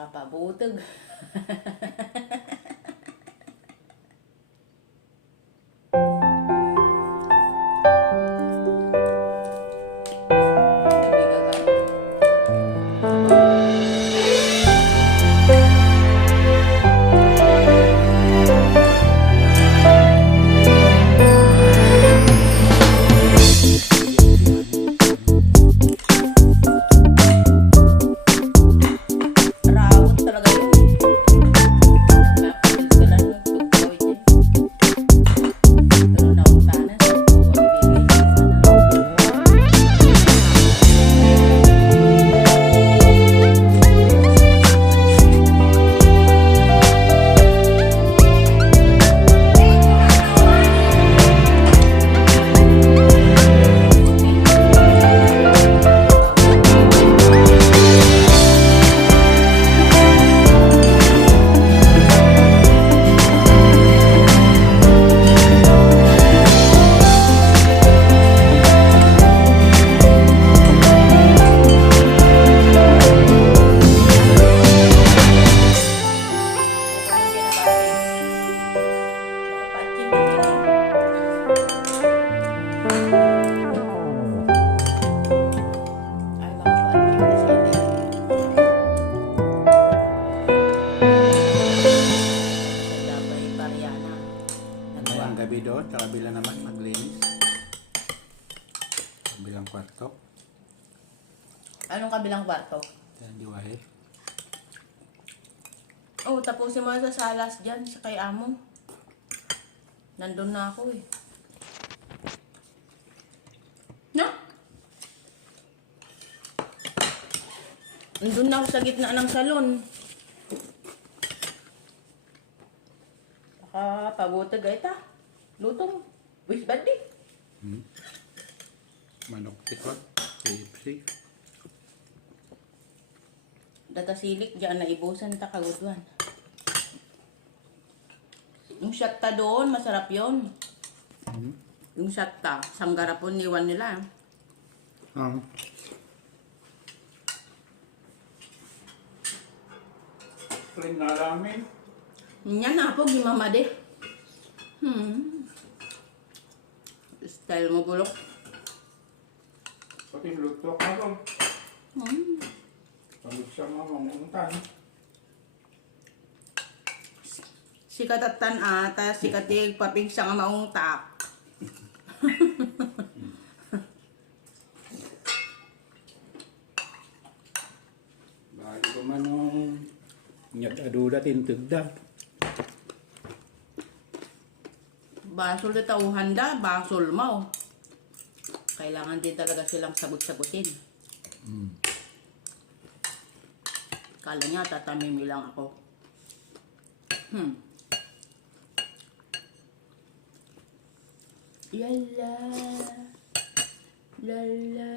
Nakakapabutog. Gabi doon, sa kabila naman maglinis. Kabilang kwarto. Anong kabilang kwarto? Yan, di wahid. Oh, tapusin mo sa salas dyan, sa kay amo. Nandun na ako eh. No? Nandun na ako sa gitna ng salon. Baka pagutag ay ta. Lutong. Wish bandi. Manok tikot. KFC. Datasilik dyan na ibusan ta kagudwan. Yung shatta doon, masarap yon. Yung shatta, sanggarapon niwan nila. Clean na ramen. Yan na po, gimama de. Style mo bulok. Pati luto ka doon. Pagod siya mamuntan. Sikat at tanata, sikat yung papig sa nga maong tak. Bago ko man nung nyag-aduda tintugda. Basol na tauhan da, basol mo. Kailangan din talaga silang sagot-sagutin. Kala niya, tatamimi lang ako. Yala. Lala.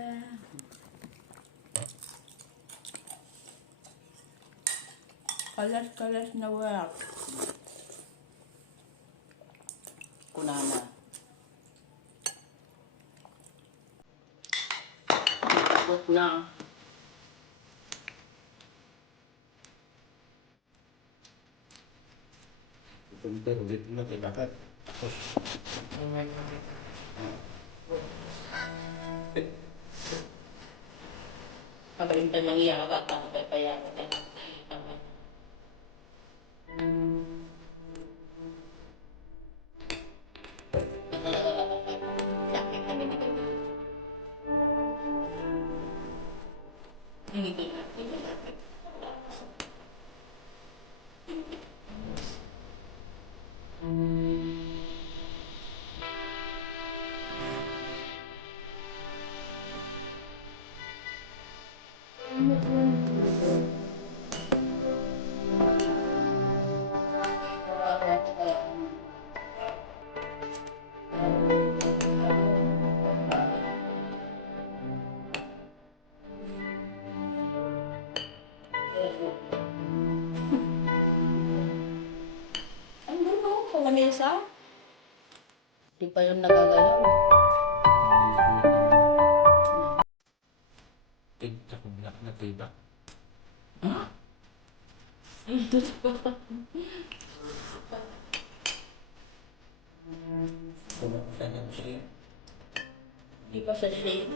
Kalas-kalas na wak. Kunana. Abot na. Punta ulit na tibakat. Kapag yung mangiyak ka, kapag payaman ka. Sakit kami ni kami. Hindi na. Lamesa? Di pa yun nagagalaw. Tigta ko black na tiba. Huh? Pumunta na siya. Di pa sa shade.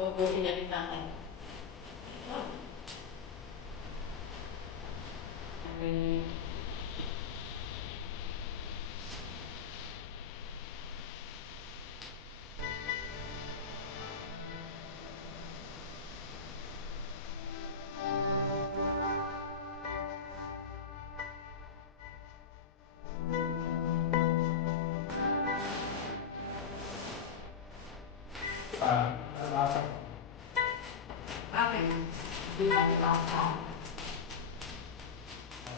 Huwag na rin natin. Bakit? Di ba bata?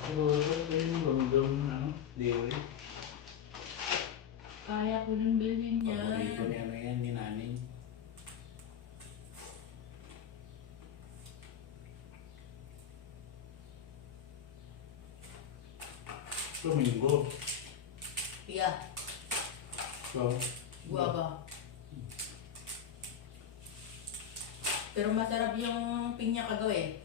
Siguro ito yung gumgum na Dewey. Kaya ko nang bilhin niya. Paborito niya na yan, ni Naning. Domingo. Yeah, So, guava. Pero masarap yung pinya kagawi.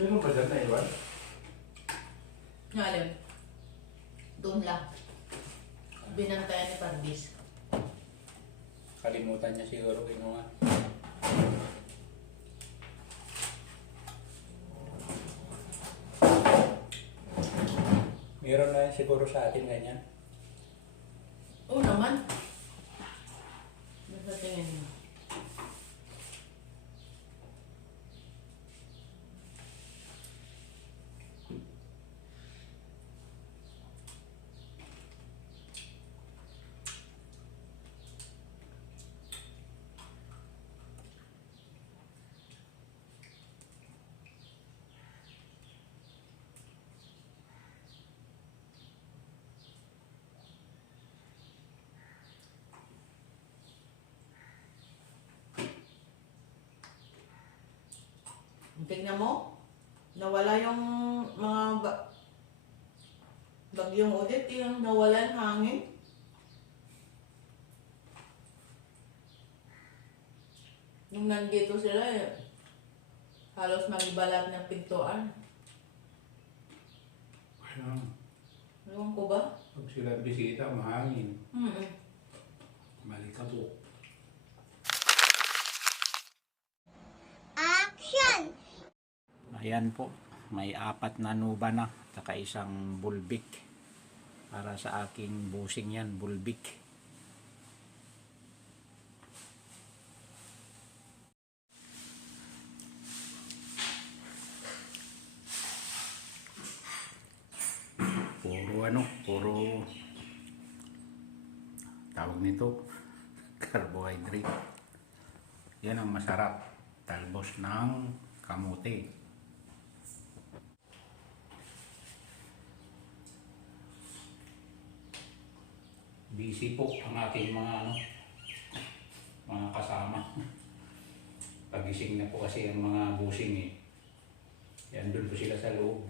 meron pa dyan na iwan? Ngayon, doon lang. Binantayan ni Pardis. Kalimutan niya siguro kinuha. Meron na yan siguro sa atin ganyan. Oo naman. Basta tingin mo. Tingnan mo, nawala yung mga bagyong udit, yung nawala yung hangin. Nung nandito sila halos magibalat ng pintuan. Ayun. Ewan ko ba? Pag sila bisita, mahangin. Malikabok. Ayan po, may 4 na nuba na, saka isang bulbik. Para sa aking busing yan, bulbik. Puro tawag nito, carbohydrate. Yan ang masarap, talbos ng kamote. Busy po ang aking mga kasama. Pagising na po kasi ang mga busing Yan, doon po sila sa loob.